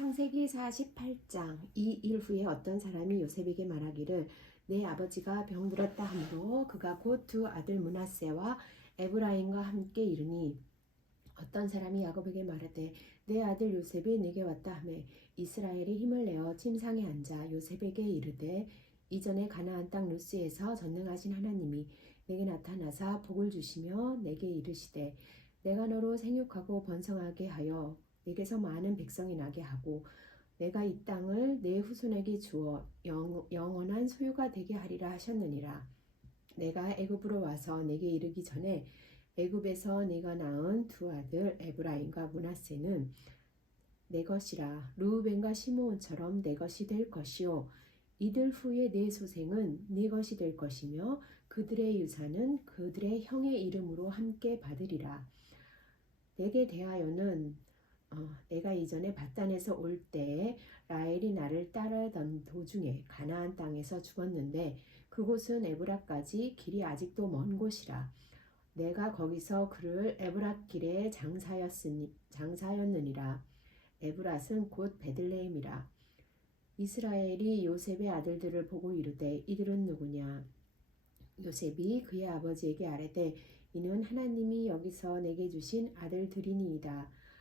창세기 48장 이 일 후에 어떤 사람이 요셉에게 말하기를 내 아버지가 병들었다 하므로 그가 곧 두 아들 문하세와 에브라임과 함께 이르니 어떤 사람이 야곱에게 말하되 내 아들 요셉이 내게 왔다 하매 이스라엘이 힘을 내어 침상에 앉아 요셉에게 이르되 이전에 가나안 땅 루스에서 전능하신 하나님이 내게 나타나사 복을 주시며 내게 이르시되 내가 너로 생육하고 번성하게 하여 내게서 많은 백성이 나게 하고 내가 이 땅을 내 후손에게 주어 영, 영원한 소유가 되게 하리라 하셨느니라. 내가 애굽으로 와서 내게 이르기 전에 애굽에서 내가 낳은 두 아들 에브라임과 문하세는 내 것이라 루벤과 시므온처럼 내 것이 될 것이요 이들 후에 내 소생은 네 것이 될 것이며 그들의 유산은 그들의 형의 이름으로 함께 받으리라. 내게 대하여는 어, 내가 이전에 바단에서 올 때에 라헬이 나를 따르던 도중에 가나안 땅에서 죽었는데 그곳은 에브라까지 길이 아직도 먼 곳이라 내가 거기서 그를 에브라 길에 장사였으니 장사였느니라. 에브랏은 곧 베들레헴이라. 이스라엘이 요셉의 아들들을 보고 이르되 이들은 누구냐? 요셉이 그의 아버지에게 아뢰되 이는 하나님이 여기서 내게 주신 아들들이니이다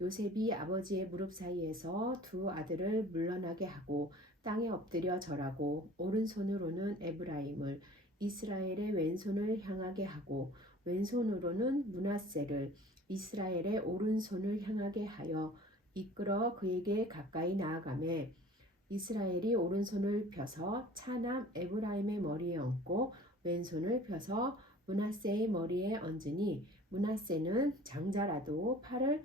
요셉이 아버지의 무릎 사이에서 두 아들을 물러나게 하고 땅에 엎드려 절하고 오른손으로는 에브라임을 이스라엘의 왼손을 향하게 하고 왼손으로는 문하세를 이스라엘의 오른손을 향하게 하여 이끌어 그에게 가까이 나아가매 이스라엘이 오른손을 펴서 차남 에브라임의 머리에 얹고 왼손을 펴서 문하세의 머리에 얹으니 문하세는 장자라도 팔을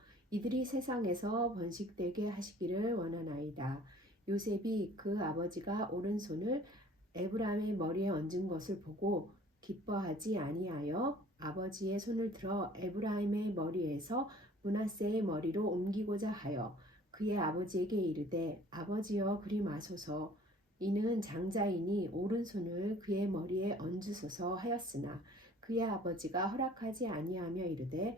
이들이 세상에서 번식되게 하시기를 원하나이다. 요셉이 그 아버지가 오른손을 에브라임의 머리에 얹은 것을 보고 기뻐하지 아니하여 아버지의 손을 들어 에브라임의 머리에서 문하세의 머리로 옮기고자 하여 그의 아버지에게 이르되 아버지여 그리 마소서 이는 장자이니 오른손을 그의 머리에 얹으소서 하였으나 그의 아버지가 허락하지 아니하며 이르되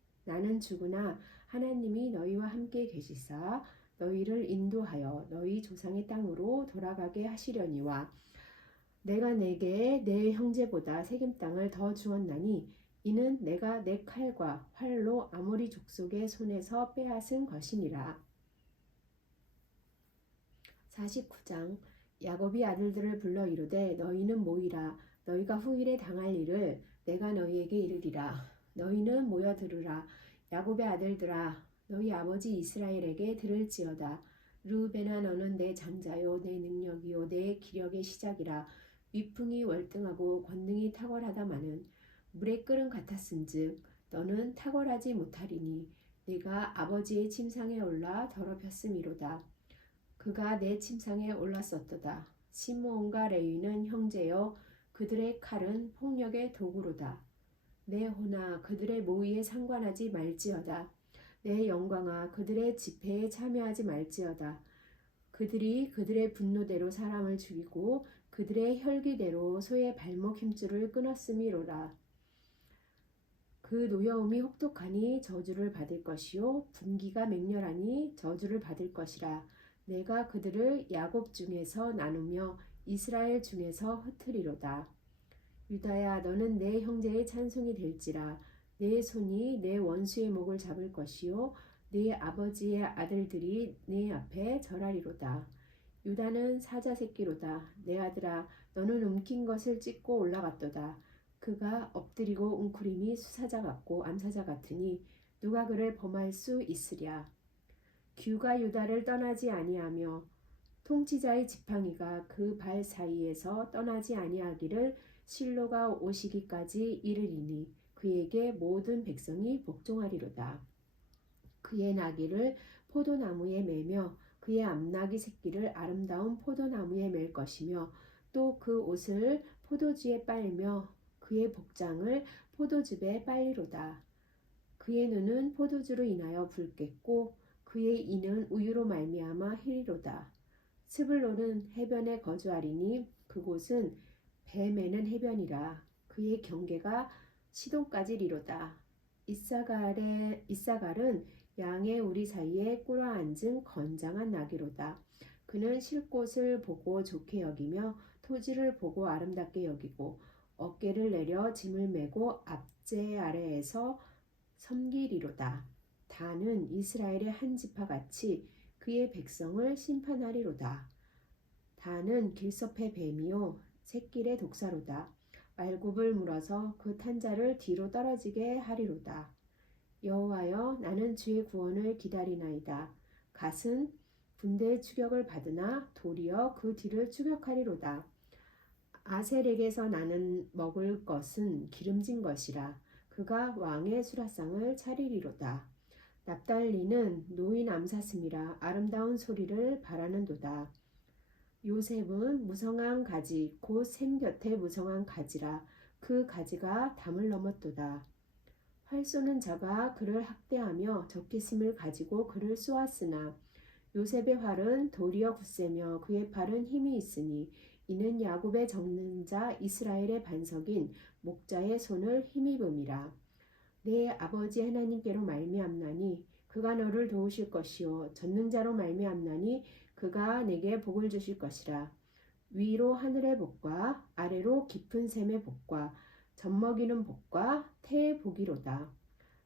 나는 죽으나. 하나님이 너희와 함께 계시사. 너희를 인도하여 너희 조상의 땅으로 돌아가게 하시려니와 내가 내게 내 형제보다 세겜 땅을 더 주었나니 이는 내가 내 칼과 활로 아모리 족속의 손에서 빼앗은 것이니라. 49장. 야곱이 아들들을 불러 이르되 너희는 모이라. 너희가 후일에 당할 일을 내가 너희에게 이르리라. 너희는 모여 들으라 야곱의 아들들아 너희 아버지 이스라엘에게 들을지어다. 르우벤아 너는 내 장자요 내 능력이요 내 기력의 시작이라. 위풍이 월등하고 권능이 탁월하다마는 물의 끓음 같았은즉 너는 탁월하지 못하리니 네가 아버지의 침상에 올라 더럽혔음이로다. 그가 내 침상에 올랐었도다. 시므온과 레위는 형제여 그들의 칼은 폭력의 도구로다 내 호나 그들의 모의에 상관하지 말지어다. 내 영광아 그들의 집회에 참여하지 말지어다. 그들이 그들의 분노대로 사람을 죽이고 그들의 혈기대로 소의 발목 힘줄을 끊었음이로라. 그 노여움이 혹독하니 저주를 받을 것이요 분기가 맹렬하니 저주를 받을 것이라. 내가 그들을 야곱 중에서 나누며 이스라엘 중에서 흩트리로다. 유다야 너는 내 형제의 찬송이 될지라 내 손이 내 원수의 목을 잡을 것이요 내 아버지의 아들들이 내 앞에 절하리로다. 유다는 사자 새끼로다. 내 아들아 너는 움킨 것을 찢고 올라갔도다. 그가 엎드리고 웅크림이 수사자 같고 암사자 같으니 누가 그를 범할 수 있으랴. 규가 유다를 떠나지 아니하며 통치자의 지팡이가 그 발 사이에서 떠나지 아니하기를 실로가 오시기까지 이르리니 그에게 모든 백성이 복종하리로다. 그의 나귀를 포도나무에 매며 그의 암나귀 새끼를 아름다운 포도나무에 맬 것이며 또 그 옷을 포도주에 빨며 그의 복장을 포도즙에 빨리로다. 그의 눈은 포도주로 인하여 붉겠고 그의 이는 우유로 말미암아 희리로다. 스불론은 해변에 거주하리니 그곳은 배 매는 해변이라 그의 경계가 시동까지리로다. 이사갈의 이사갈은 양의 우리 사이에 꿇어 앉은 건장한 나귀로다. 그는 쉴 곳을 보고 좋게 여기며 토지를 보고 아름답게 여기고 어깨를 내려 짐을 메고 앞제 아래에서 섬기리로다. 다는 이스라엘의 한 지파 같이 그의 백성을 심판하리로다. 다는 길섭의 뱀이요 새길의 독사로다. 말굽을 물어서 그 탄자를 뒤로 떨어지게 하리로다. 여호와여 나는 주의 구원을 기다리나이다. 갓은 군대의 추격을 받으나 도리어 그 뒤를 추격하리로다. 아셀에게서 나는 먹을 것은 기름진 것이라 그가 왕의 수라상을 차리리로다. 납달리는 노인 암사슴이라 아름다운 소리를 바라는도다. 요셉은 무성한 가지 곧 샘 곁에 무성한 가지라 그 가지가 담을 넘었도다. 활 쏘는 자가 그를 학대하며 적개심을 가지고 그를 쏘았으나 요셉의 활은 도리어 굳세며 그의 팔은 힘이 있으니 이는 야곱의 적는 자 이스라엘의 반석인 목자의 손을 힘입음이라. 내 아버지 하나님께로 말미암나니 그가 너를 도우실 것이요 전능자로 말미암나니 그가 내게 복을 주실 것이라. 위로 하늘의 복과 아래로 깊은 샘의 복과 젖먹이는 복과 태의 복이로다.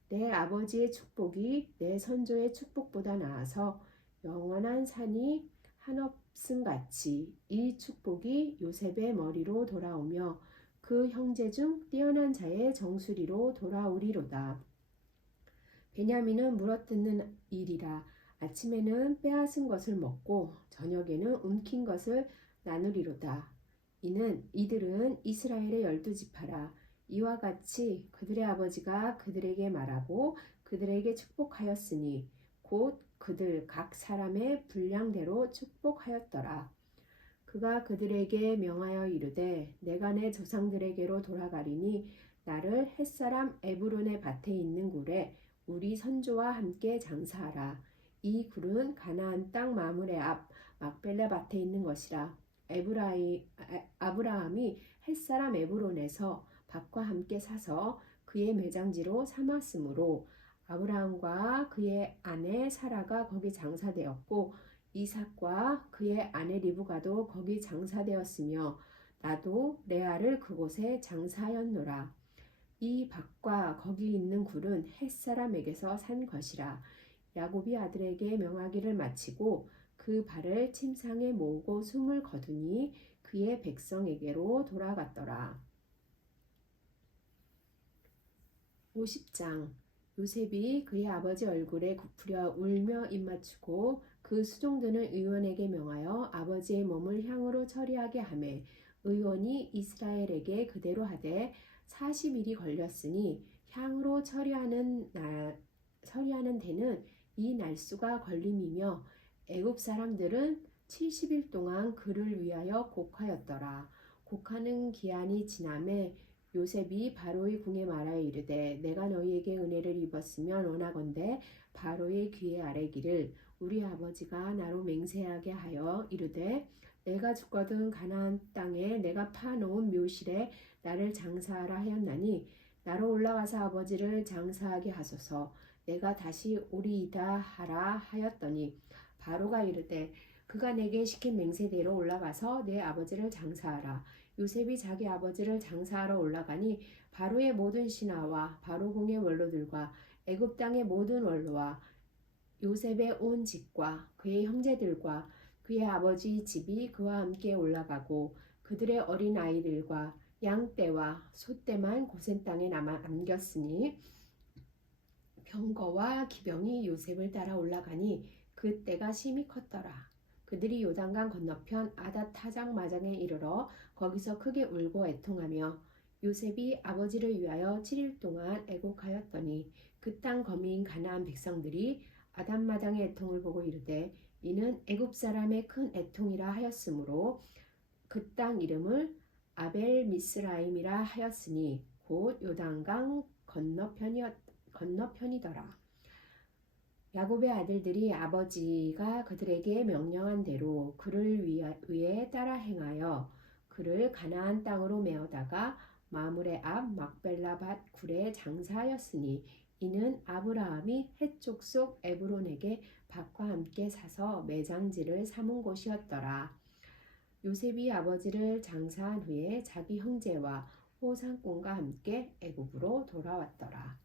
내 아버지의 축복이 내 선조의 축복보다 나아서 영원한 산이 한없음 같이 이 축복이 요셉의 머리로 돌아오며 그 형제 중 뛰어난 자의 정수리로 돌아오리로다. 베냐민은 물어뜯는 일이라 아침에는 빼앗은 것을 먹고 저녁에는 움킨 것을 나누리로다. 이는 이들은 이스라엘의 열두 지파라 이와 같이 그들의 아버지가 그들에게 말하고 그들에게 축복하였으니 곧 그들 각 사람의 분량대로 축복하였더라. 그가 그들에게 명하여 이르되 내가 내 조상들에게로 돌아가리니 나를 햇사람 에브론의 밭에 있는 굴에 우리 선조와 함께 장사하라. 이 굴은 가나안 땅 마물의 앞 막벨라 밭에 있는 것이라. 에브라이 아브라함이 햇사람 에브론에서 밭과 함께 사서 그의 매장지로 삼았으므로 아브라함과 그의 아내 사라가 거기 장사되었고 이삭과 그의 아내 리브가도 거기 장사되었으며 나도 레아를 그곳에 장사하였노라. 이 밭과 거기 있는 굴은 햇사람에게서 산 것이라. 야곱이 아들에게 명하기를 마치고 그 발을 침상에 모으고 숨을 거두니 그의 백성에게로 돌아갔더라. 50장 요셉이 그의 아버지 얼굴에 굽으려 울며 입맞추고 그 수종드는 의원에게 명하여 아버지의 몸을 향으로 처리하게 하매 의원이 이스라엘에게 그대로 하되 40일이 걸렸으니 향으로 처리하는 날 처리하는 데는 이 날수가 걸림이며 애굽 사람들은 70일 동안 그를 위하여 곡하였더라. 곡하는 기한이 지남에 요셉이 바로의 궁에 말하여 이르되 내가 너희에게 은혜를 입었으면 원하건대 바로의 귀에 아뢰기를 우리 아버지가 나로 맹세하게 하여 이르되 내가 죽거든 가나안 땅에 내가 파놓은 묘실에 나를 장사하라 하였나니 나로 올라가서 아버지를 장사하게 하소서 내가 다시 오리이다 하라 하였더니 바로가 이르되 그가 내게 시킨 맹세대로 올라가서 내 아버지를 장사하라. 요셉이 자기 아버지를 장사하러 올라가니 바로의 모든 신하와 바로궁의 원로들과 애굽 땅의 모든 원로와 요셉의 온 집과 그의 형제들과 그의 아버지 집이 그와 함께 올라가고 그들의 어린 아이들과 양떼와 소떼만 고센 땅에 남아 남겼으니 병거와 기병이 요셉을 따라 올라가니 그 때가 심히 컸더라. 그들이 요단강 건너편 아다 타장 마장에 이르러 거기서 크게 울고 애통하며 요셉이 아버지를 위하여 7일 동안 애곡하였더니 그 땅 거미인 가나안 백성들이 아담 마당의 애통을 보고 이르되 이는 애굽 사람의 큰 애통이라 하였으므로 그 땅 이름을 아벨 미스라임이라 하였으니 곧 요단강 건너편이었 건너편이더라. 야곱의 아들들이 아버지가 그들에게 명령한 대로 그를 위해 따라 행하여 그를 가나안 땅으로 메어다가 마물의 앞 막벨라밭 굴에 장사하였으니 이는 아브라함이 해쪽 속 에브론에게 밭과 함께 사서 매장지를 삼은 곳이었더라. 요셉이 아버지를 장사한 후에 자기 형제와 호상꾼과 함께 애굽으로 돌아왔더라.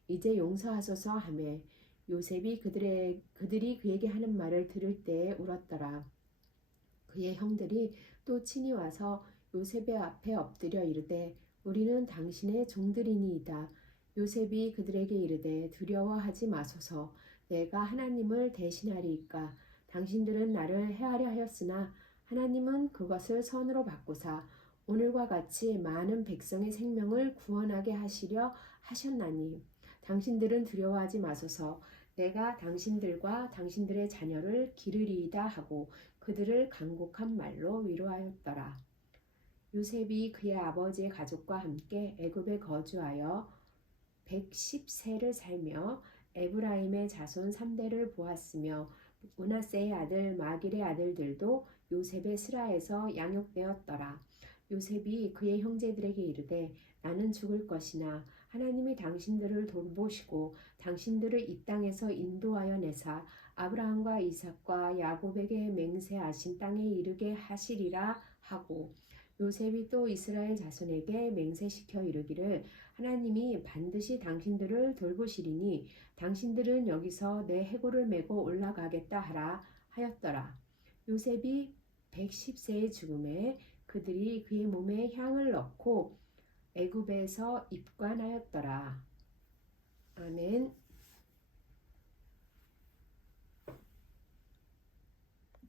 이제 용서하소서 하매 요셉이 그들의 그들이 그에게 하는 말을 들을 때에 울었더라. 그의 형들이 또 친히 와서 요셉의 앞에 엎드려 이르되 우리는 당신의 종들이니이다. 요셉이 그들에게 이르되 두려워하지 마소서 내가 하나님을 대신하리이까 당신들은 나를 해하려 하였으나 하나님은 그것을 선으로 바꾸사 오늘과 같이 많은 백성의 생명을 구원하게 하시려 하셨나니 당신들은 두려워하지 마소서 내가 당신들과 당신들의 자녀를 기르리이다 하고 그들을 간곡한 말로 위로하였더라. 요셉이 그의 아버지의 가족과 함께 애굽에 거주하여 110세를 살며 에브라임의 자손 3대를 보았으며 문하세의 아들 마길의 아들들도 요셉의 스라에서 양육되었더라. 요셉이 그의 형제들에게 이르되 나는 죽을 것이나 하나님이 당신들을 돌보시고 당신들을 이 땅에서 인도하여 내사 아브라함과 이삭과 야곱에게 맹세하신 땅에 이르게 하시리라 하고 요셉이 또 이스라엘 자손에게 맹세시켜 이르기를 하나님이 반드시 당신들을 돌보시리니 당신들은 여기서 내 해골을 메고 올라가겠다 하라 하였더라. 요셉이 110세의 죽음에 그들이 그의 몸에 향을 넣고 애굽에서 입관하였더라. 아멘.